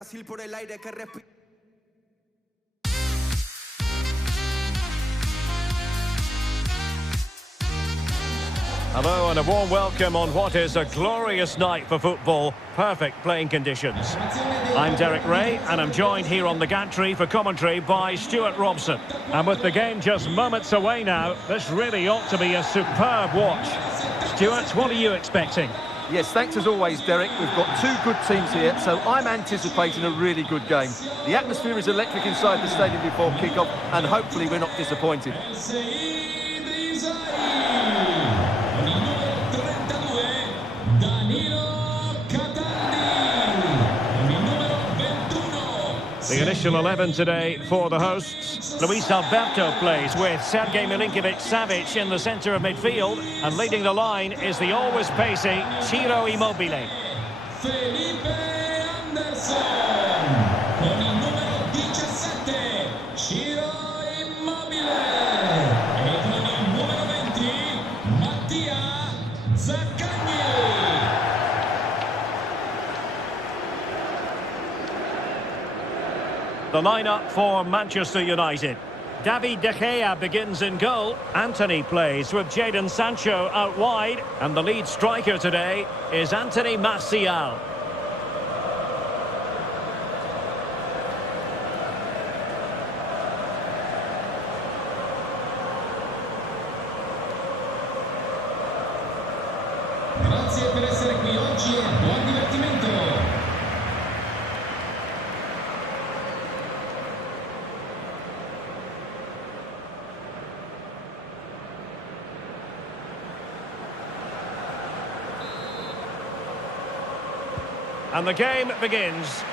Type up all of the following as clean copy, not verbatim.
Fácil por el aire que respira. Hello and a warm welcome on what is a glorious night for football. Perfect playing conditions. I'm Derek Ray and I'm joined here on the gantry for commentary by Stuart Robson. And with the game just moments away now, this really ought to be a superb watch. Stuart, what are you expecting? Yes, thanks as always, Derek. We've got two good teams here, so I'm anticipating a really good game. The atmosphere is electric inside the stadium before kick-off, and hopefully we're not disappointed. The initial 11 today for the hosts. Luis Alberto plays with Sergej Milinkovic-Savic in the centre of midfield, and leading the line is the always pacey Ciro Immobile. Felipe Anderson con il numero 17 Ciro Immobile e con il numero 20 Mattia Zaccagni. The lineup for Manchester United. David De Gea begins in goal. Anthony plays with Jadon Sancho out wide. And the lead striker today is Anthony Martial. Grazie per essere qui oggi e buon divertimento. And the game begins.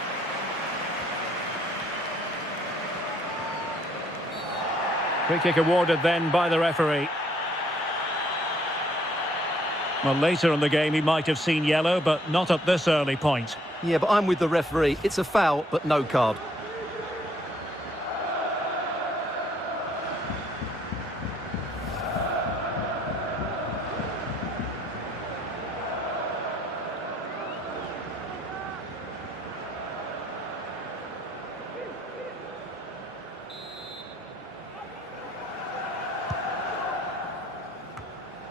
Free kick awarded then by the referee. Well, later in the game he might have seen yellow, but not at this early point. Yeah, but I'm with the referee. It's a foul, but no card.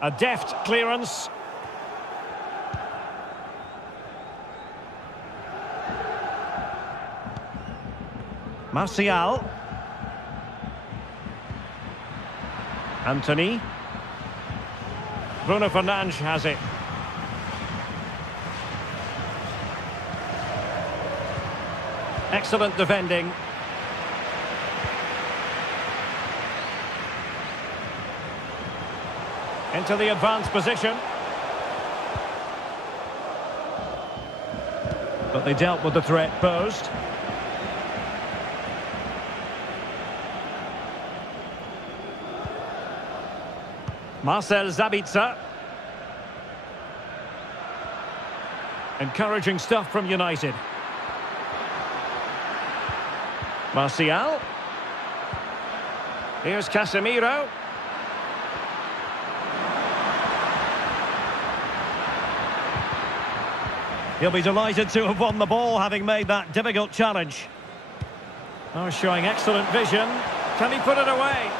A deft clearance. Martial. Anthony. Bruno Fernandes has it. Excellent defending. Into the advanced position. But they dealt with the threat posed. Marcel Sabitzer. Encouraging stuff from United. Martial. Here's Casemiro. He'll be delighted to have won the ball, having made that difficult challenge. Oh, showing excellent vision. Can he put it away?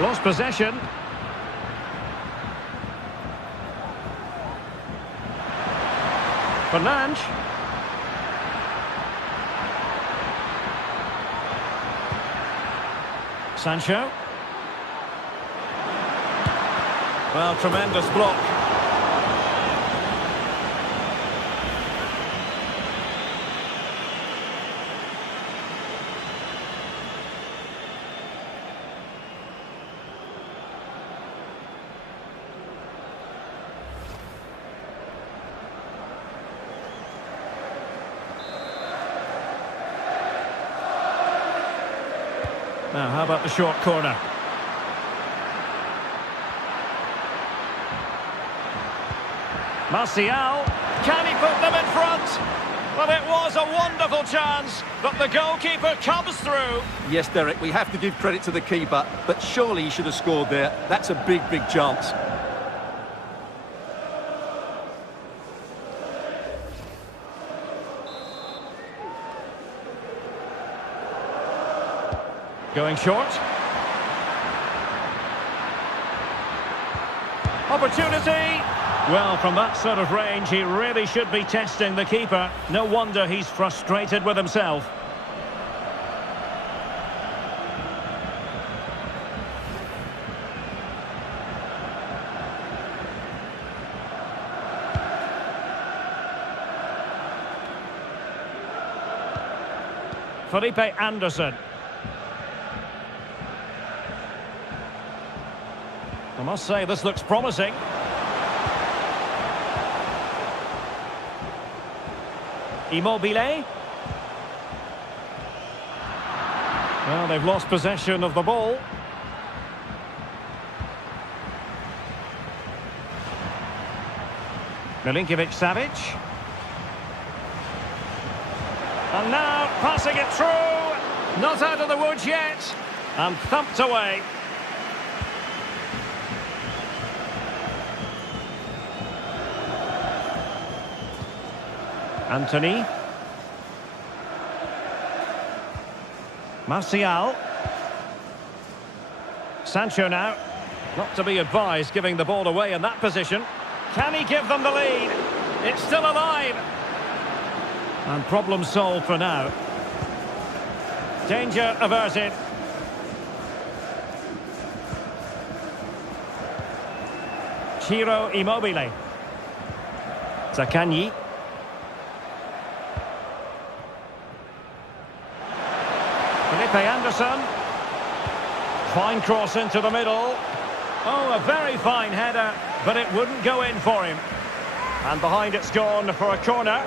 Lost possession. Fernandes. Sancho. Well, tremendous block. Now, how about the short corner? Martial, can he put them in front? Well, it was a wonderful chance, but the goalkeeper comes through. Yes, Derek, we have to give credit to the keeper, but surely he should have scored there. That's a big, big chance. Going short. Opportunity. Well, from that sort of range, he really should be testing the keeper. No wonder he's frustrated with himself. Felipe Anderson. I must say, this looks promising. Immobile. Well, they've lost possession of the ball. Milinkovic-Savic. And now, passing it through. Not out of the woods yet. And thumped away. Anthony. Martial. Sancho now. Not to be advised giving the ball away in that position. Can he give them the lead? It's still alive. And problem solved for now. Danger averted. Ciro Immobile. Zaccagni. Felipe Anderson. Fine cross into the middle. Oh, a very fine header, but it wouldn't go in for him. And behind it's gone for a corner.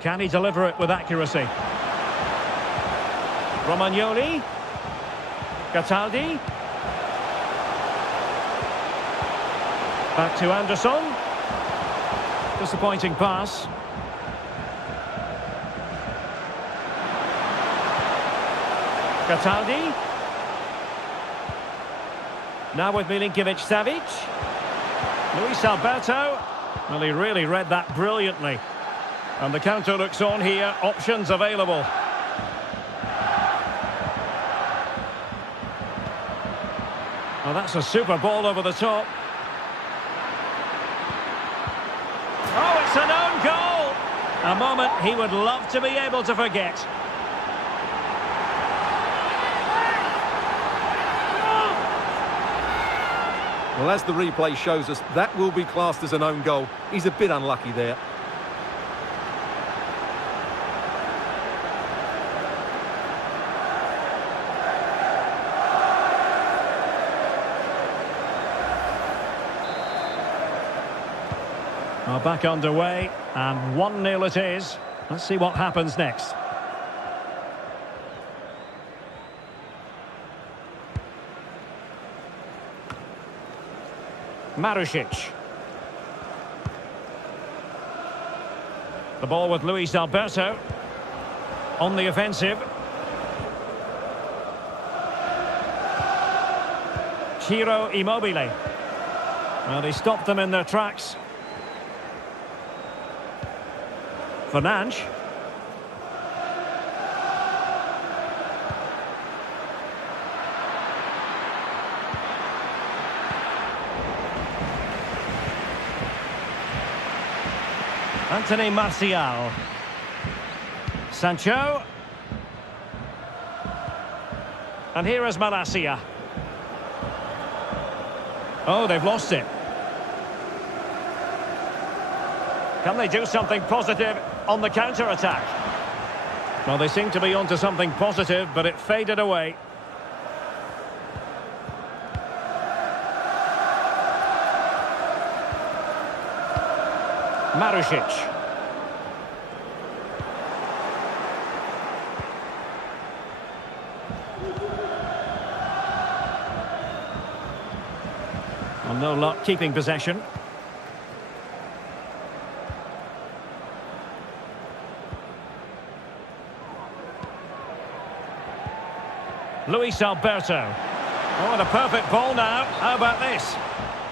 Can he deliver it with accuracy? Romagnoli. Cataldi. Back to Anderson. Disappointing pass. Cataldi. Now with Milinkovic-Savic. Luis Alberto. Well, he really read that brilliantly. And the counter looks on here. Options available. Well, that's a super ball over the top. Oh, it's an own goal! A moment he would love to be able to forget. Well, as the replay shows us, that will be classed as an own goal. He's a bit unlucky there. Back underway, and 1-0 it is. Let's see what happens next. Marusic. The ball with Luis Alberto. On the offensive. Ciro Immobile. Well, they stopped them in their tracks. Fernandes. Anthony Martial. Sancho. And here is Malacia. Oh, they've lost it. Can they do something positive on the counter-attack? Well, they seem to be onto something positive, but it faded away. Marusic. No luck keeping possession. Luis Alberto. Oh, and a perfect ball now. How about this?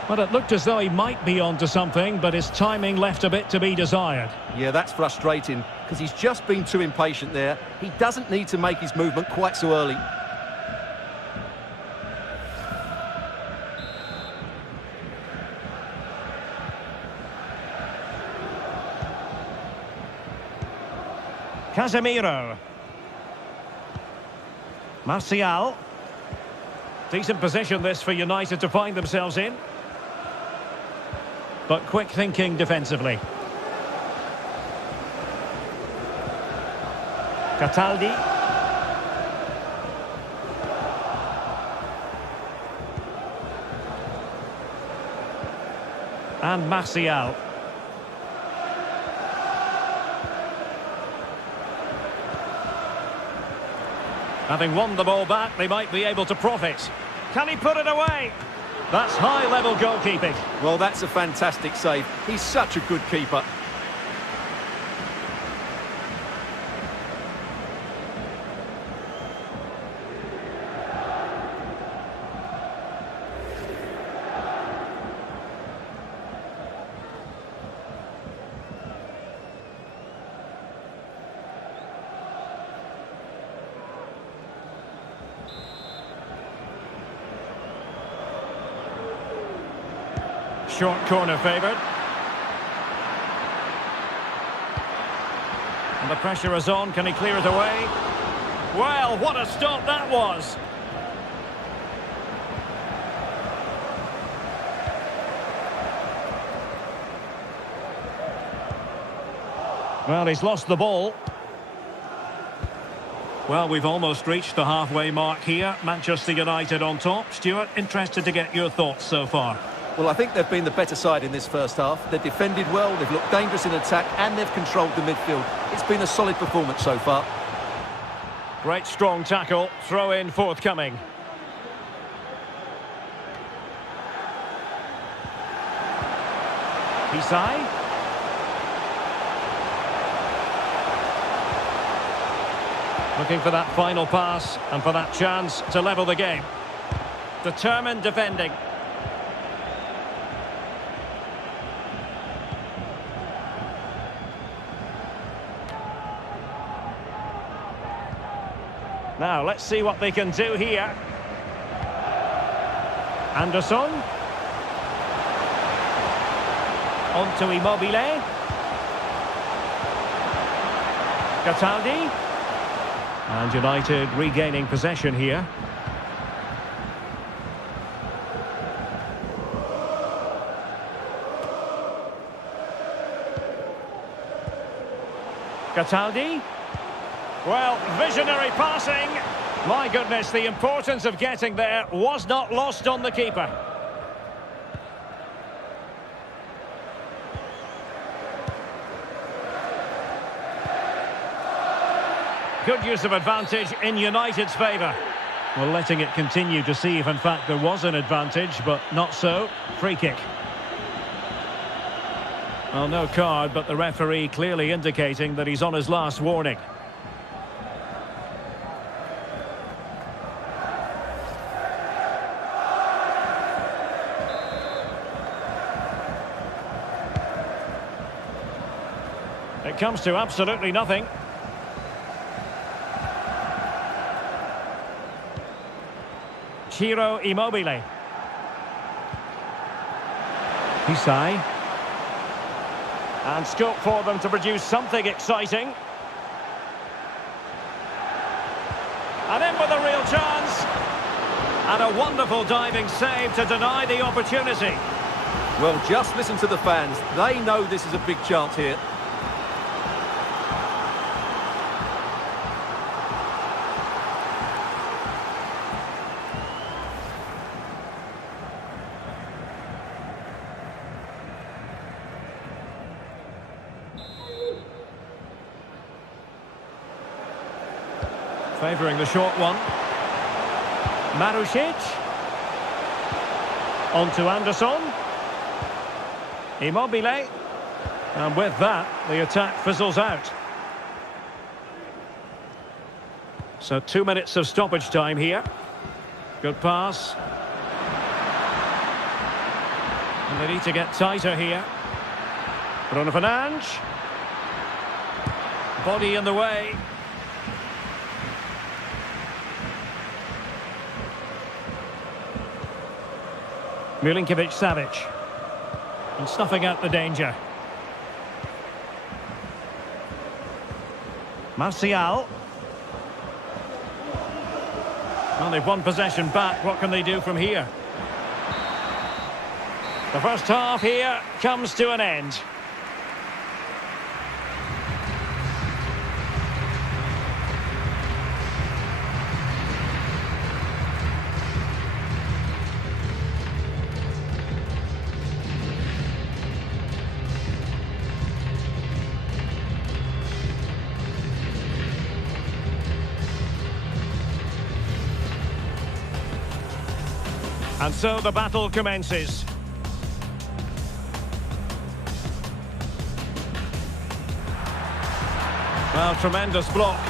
Well, it looked as though he might be onto something, but his timing left a bit to be desired. Yeah, that's frustrating, because he's just been too impatient there. He doesn't need to make his movement quite so early. Casemiro. Martial. Decent position this for United to find themselves in. But quick thinking defensively. Cataldi. And Martial. Having won the ball back, they might be able to profit. Can he put it away? That's high-level goalkeeping. Well, that's a fantastic save. He's such a good keeper. Short corner favoured. And the pressure is on. Can he clear it away? Well, what a stop that was. Well, he's lost the ball. Well, we've almost reached the halfway mark here. Manchester United on top. Stuart, interested to get your thoughts so far. Well, I think they've been the better side in this first half. They've defended well, they've looked dangerous in attack, and they've controlled the midfield. It's been a solid performance so far. Great strong tackle. Throw in forthcoming. Pisai. Looking for that final pass and for that chance to level the game. Determined defending. Now, let's see what they can do here. Anderson. On to Immobile. Cataldi. And United regaining possession here. Cataldi. Well, visionary passing. My goodness, the importance of getting there was not lost on the keeper. Good use of advantage in United's favour. Well, letting it continue to see if in fact there was an advantage, but not so. Free kick. Well, no card, but the referee clearly indicating that he's on his last warning. It comes to absolutely nothing. Ciro Immobile. Pisai. And scope for them to produce something exciting. And in with a real chance. And a wonderful diving save to deny the opportunity. Well, just listen to the fans. They know this is a big chance here. Favouring the short one. Marusic. On to Anderson. Immobile. And with that, the attack fizzles out. So 2 minutes of stoppage time here. Good pass. And they need to get tighter here. Bruno Fernandes. Body in the way. Milinkovic-Savic. And snuffing out the danger. Martial. Well, they've won possession back. What can they do from here? The first half here comes to an end. And so the battle commences. Well, tremendous block.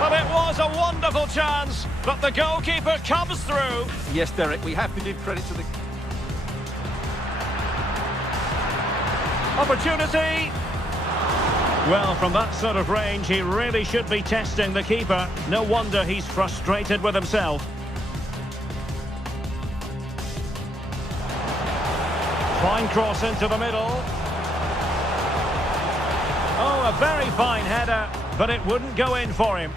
Well, it was a wonderful chance, but the goalkeeper comes through. Yes, Derek, we have to give credit to the... Opportunity. Well, from that sort of range, he really should be testing the keeper. No wonder he's frustrated with himself. Fine cross into the middle. Oh, a very fine header, but it wouldn't go in for him.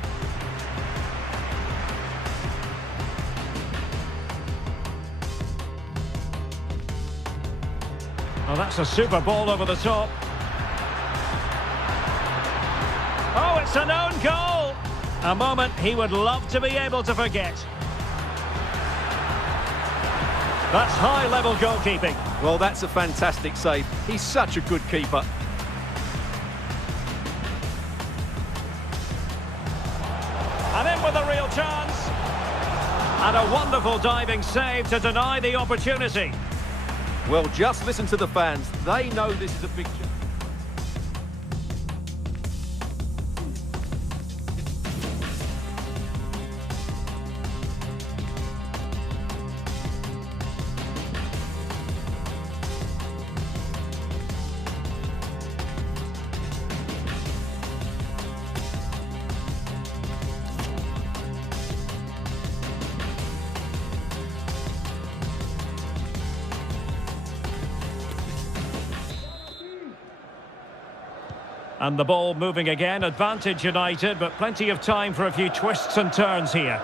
Oh, that's a super ball over the top. Oh, it's an own goal. A moment he would love to be able to forget. That's high-level goalkeeping. Well, that's a fantastic save. He's such a good keeper. And in with a real chance. And a wonderful diving save to deny the opportunity. Well, just listen to the fans. They know this is a big chance. And the ball moving again, advantage United, but plenty of time for a few twists and turns here.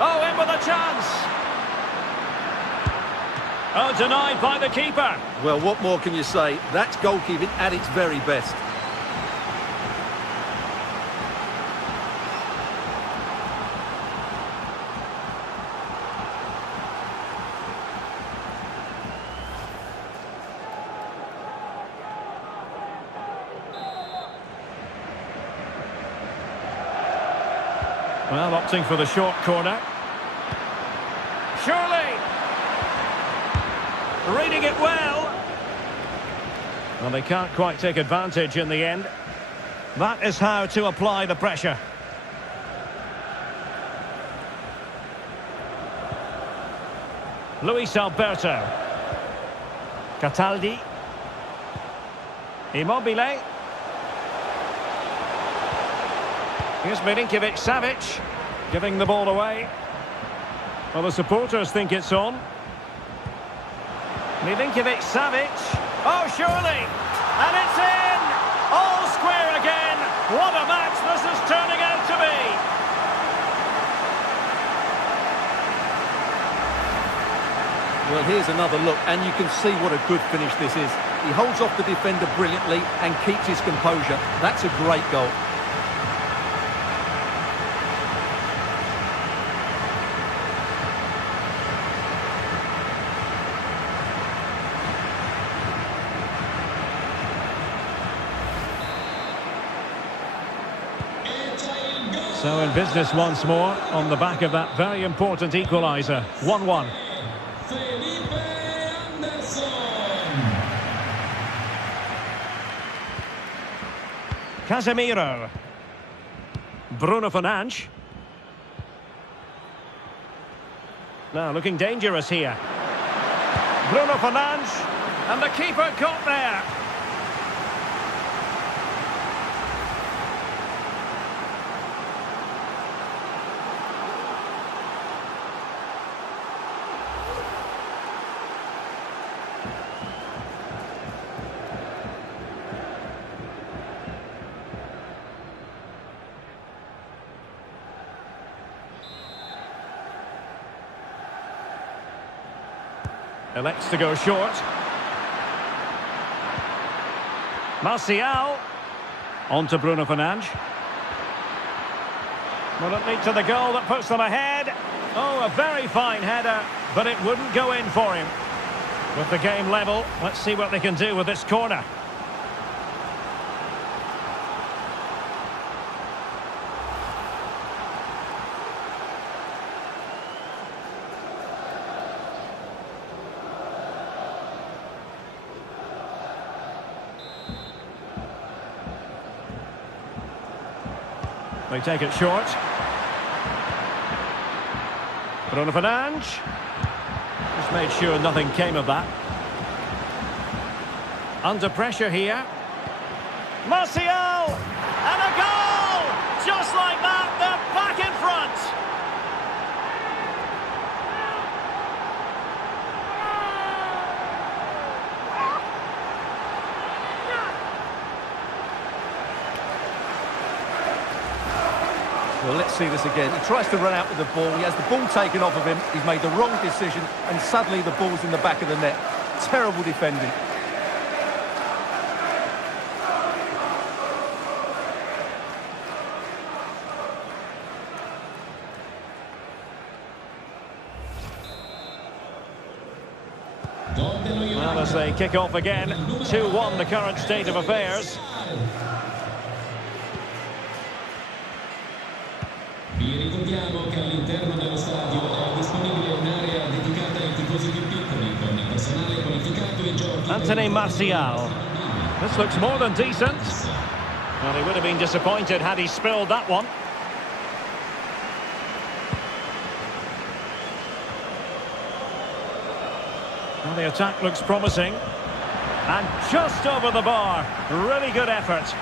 Oh, in with a chance! Oh, denied by the keeper. Well, what more can you say? That's goalkeeping at its very best. Well, opting for the short corner. Surely! Reading it well. Well, they can't quite take advantage in the end. That is how to apply the pressure. Luis Alberto. Cataldi. Immobile. Here's Milinkovic-Savic, giving the ball away. Well, the supporters think it's on. Milinkovic-Savic. Oh, surely! And it's in! All square again! What a match this is turning out to be! Well, here's another look, and you can see what a good finish this is. He holds off the defender brilliantly and keeps his composure. That's a great goal. So in business once more on the back of that very important equaliser. 1-1. Casemiro. Bruno Fernandes. Now looking dangerous here. Bruno Fernandes. And the keeper got there. Elects to go short. Martial. On to Bruno Fernandes. Will it lead to the goal that puts them ahead? Oh, a very fine header, but it wouldn't go in for him. With the game level, let's see what they can do with this corner. They take it short. Bruno Fernandes. Just made sure nothing came of that. Under pressure here. Martial! And a goal! Just like that, they're back in front. Well, let's see this again. He tries to run out with the ball. He has the ball taken off of him. He's made the wrong decision, and suddenly the ball's in the back of the net. Terrible defending. Well, as they kick off again, 2-1 the current state of affairs. Vi ricordiamo che all'interno dello stadio è disponibile un'area dedicata ai tifosi più piccoli con personale qualificato e giochi. Anthony Martial. This looks more than decent. Well, he would have been disappointed had he spilled that one. Well, the attack looks promising. And just over the bar. Really good effort.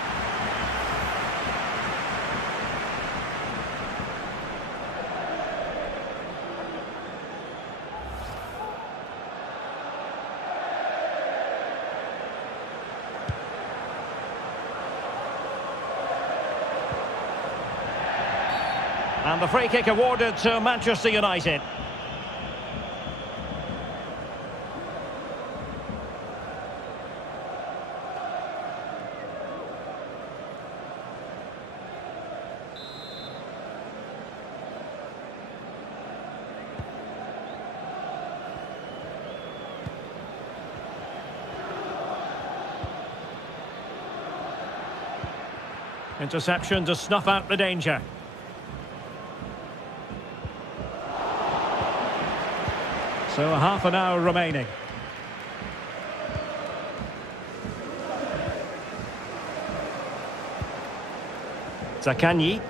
And the free kick awarded to Manchester United. Interception to snuff out the danger. So half an hour remaining. Zaccagni.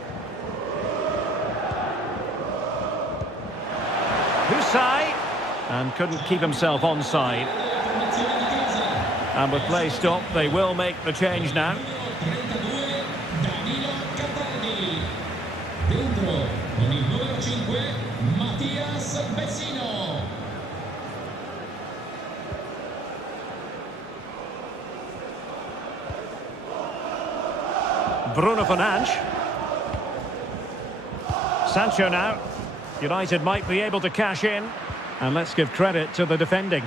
Husai. And couldn't keep himself onside. And with play stopped, they will make the change now. Bruno Fernandes. Sancho now. United might be able to cash in. And let's give credit to the defending.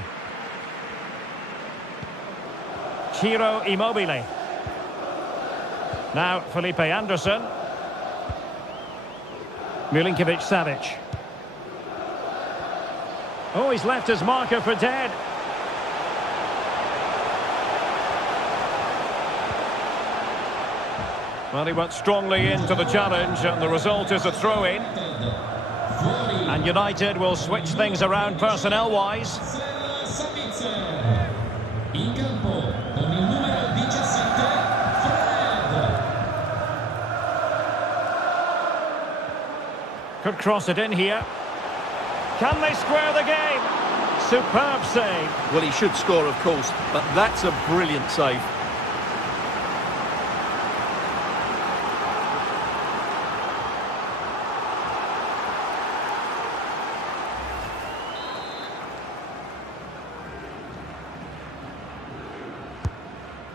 Ciro Immobile. Now Felipe Anderson. Milinkovic-Savic. Oh, he's left his marker for dead. Well, he went strongly into the challenge, and the result is a throw-in. And United will switch things around personnel-wise. In campo con il numero 17, Fred. Could cross it in here. Can they square the game? Superb save. Well, he should score, of course, but that's a brilliant save.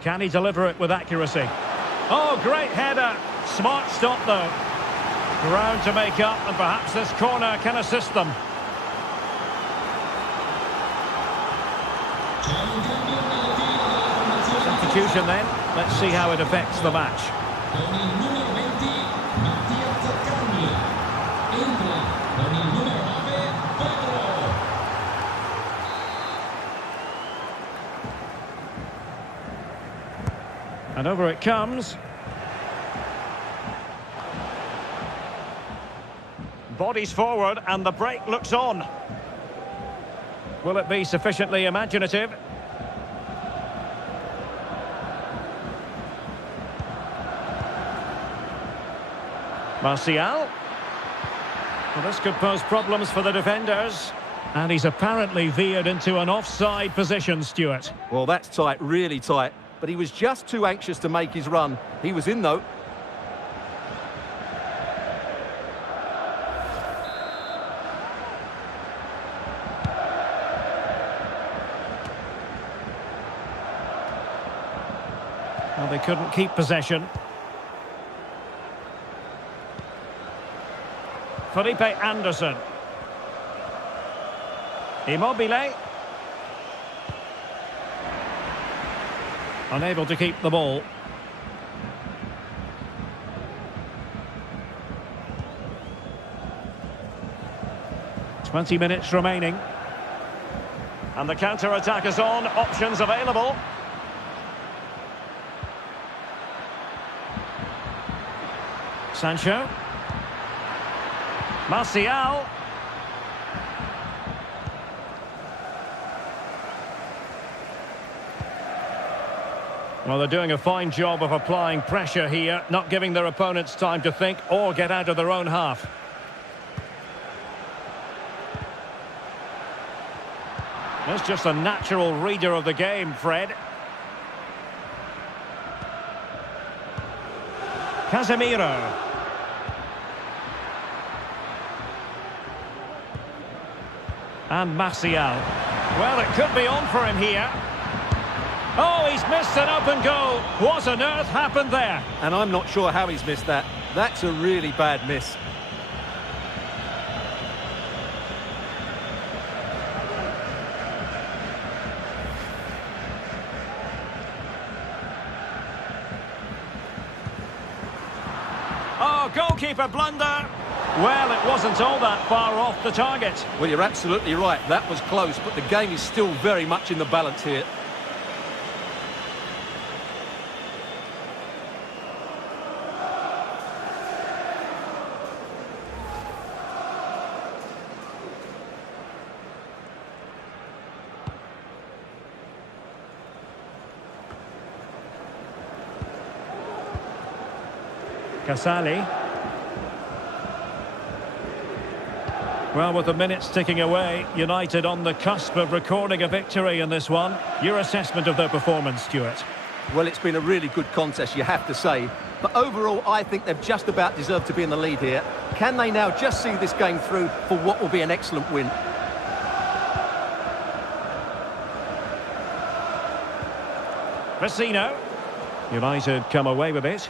Can he deliver it with accuracy? Oh, great header. Smart stop, though. Ground to make up, and perhaps this corner can assist them. Substitution then. Let's see how it affects the match. Con il numero 20, Mattia Zaccarni. Entra con il numero 9, Pedro. And over it comes. Bodies forward, and the break looks on. Will it be sufficiently imaginative? Martial. Well, this could pose problems for the defenders. And he's apparently veered into an offside position, Stuart. Well, that's tight, really tight. But he was just too anxious to make his run. He was in, though. Well, they couldn't keep possession. Felipe Anderson. Immobile. Unable to keep the ball. "20 minutes remaining. And the counter-attack is on. Options available. Sancho. Martial. Well, they're doing a fine job of applying pressure here, not giving their opponents time to think or get out of their own half. That's just a natural reader of the game, Fred. Casemiro. And Martial. Well, it could be on for him here. Oh, he's missed an open goal. What on earth happened there? And I'm not sure how he's missed that. That's a really bad miss. Oh, goalkeeper blunder. Well, it wasn't all that far off the target. Well, you're absolutely right. That was close, but the game is still very much in the balance here. Casali. Well, with the minutes ticking away, United on the cusp of recording a victory in this one. Your assessment of their performance, Stuart? Well, it's been a really good contest, you have to say. But overall, I think they've just about deserved to be in the lead here. Can they now just see this game through for what will be an excellent win? Vecino. United come away with it.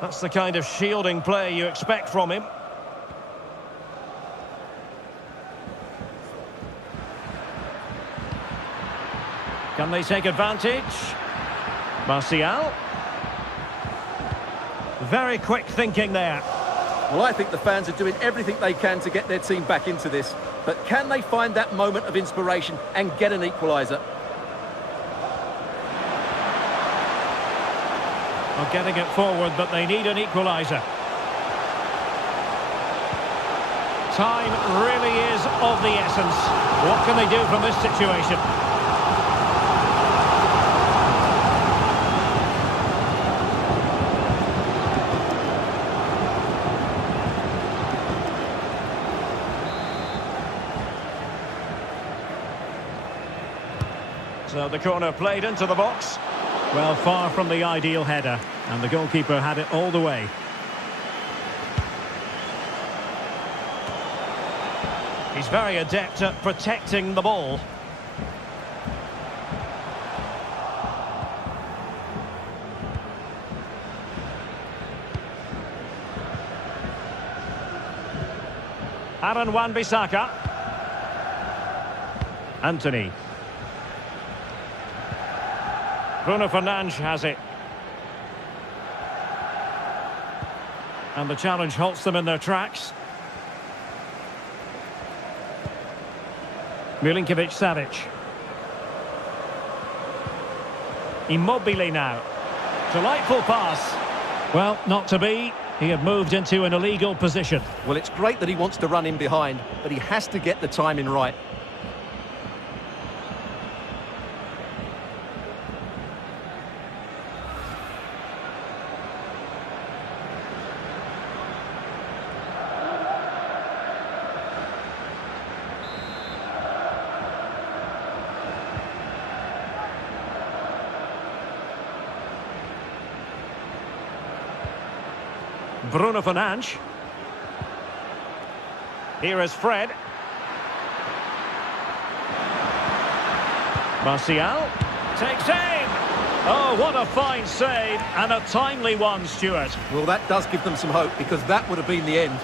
That's the kind of shielding play you expect from him. Can they take advantage? Martial. Very quick thinking there. Well, I think the fans are doing everything they can to get their team back into this. But can they find that moment of inspiration and get an equaliser? Well, getting it forward, but they need an equaliser. Time really is of the essence. What can they do from this situation? So the corner played into the box. Well, far from the ideal header, and the goalkeeper had it all the way. He's very adept at protecting the ball. Aaron Wan-Bissaka. Anthony. Bruno Fernandes has it. And the challenge halts them in their tracks. Milinkovic-Savic. Immobile now. Delightful pass. Well, not to be. He had moved into an illegal position. Well, it's great that he wants to run in behind, but he has to get the timing right. Bruno Fernandes. Here is Fred. Martial takes aim. Oh, what a fine save, and a timely one, Stuart. Well, that does give them some hope, because that would have been the end.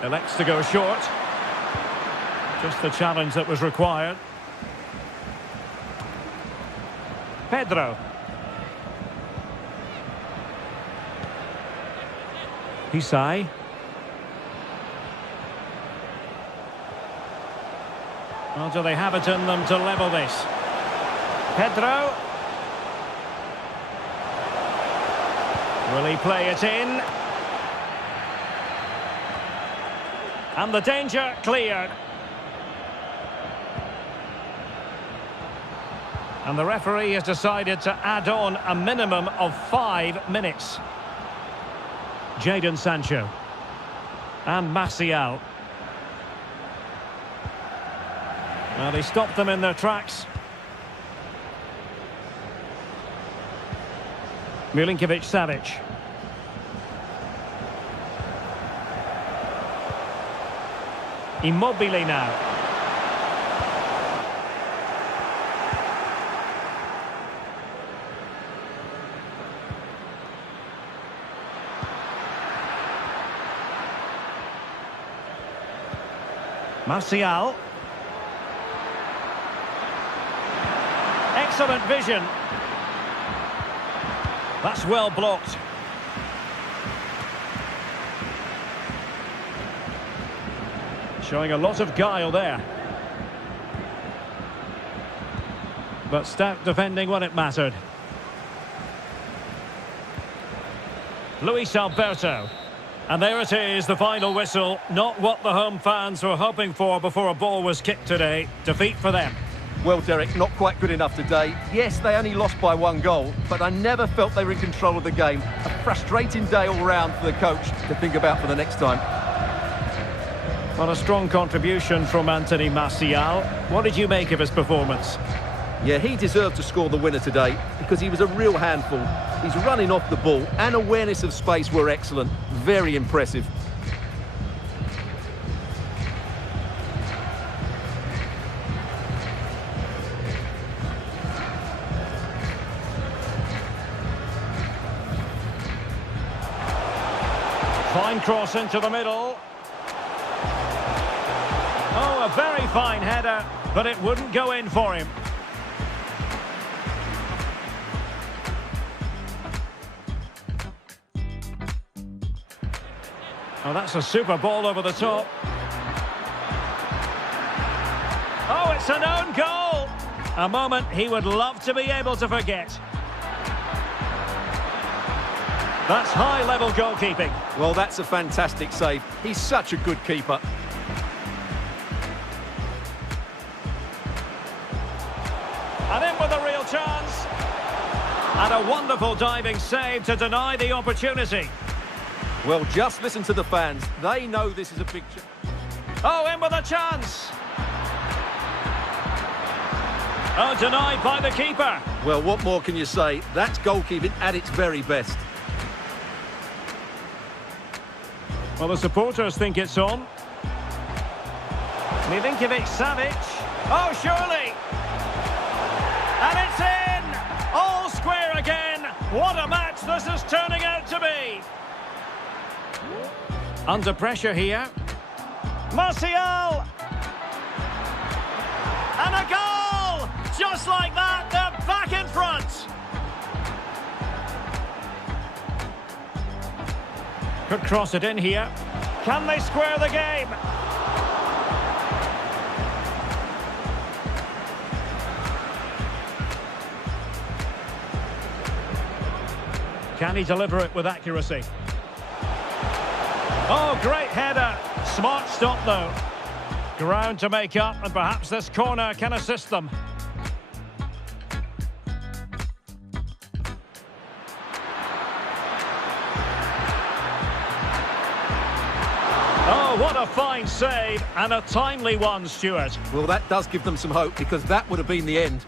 Elects to go short. Just the challenge that was required. Pedro. Hisai. Well, do they have it in them to level this? Pedro. Will he play it in? And the danger cleared. And the referee has decided to add on a minimum of 5 minutes. Jadon Sancho. And Martial. Well, he stopped them in their tracks. Milinkovic-Savic. Immobile now. Martial. Excellent vision. That's well blocked. Showing a lot of guile there. But stout defending when it mattered. Luis Alberto. And there it is, the final whistle. Not what the home fans were hoping for before a ball was kicked today. Defeat for them. Well, Derek, not quite good enough today. Yes, they only lost by 1 goal, but I never felt they were in control of the game. A frustrating day all round for the coach to think about for the next time. Well, a strong contribution from Anthony Martial. What did you make of his performance? Yeah, he deserved to score the winner today because he was a real handful. His running off the ball and awareness of space were excellent. Very impressive. Fine cross into the middle. Oh, a very fine header, but it wouldn't go in for him. Oh, that's a super ball over the top. Oh, it's an own goal! A moment he would love to be able to forget. That's high-level goalkeeping. Well, that's a fantastic save. He's such a good keeper. And in with a real chance. And a wonderful diving save to deny the opportunity. Well, just listen to the fans. They know this is a big chance. Oh, in with a chance. Oh, denied by the keeper. Well, what more can you say? That's goalkeeping at its very best. Well, the supporters think it's on. Milinkovic-Savic. Oh, surely. And it's in! All square again. What a match this is turning out to be. Under pressure here. Martial! And a goal! Just like that, they're back in front. Could cross it in here. Can they square the game? Can he deliver it with accuracy? Oh, great header. Smart stop, though. Ground to make up, and perhaps this corner can assist them. Oh, what a fine save, and a timely one, Stuart. Well, that does give them some hope, because that would have been the end.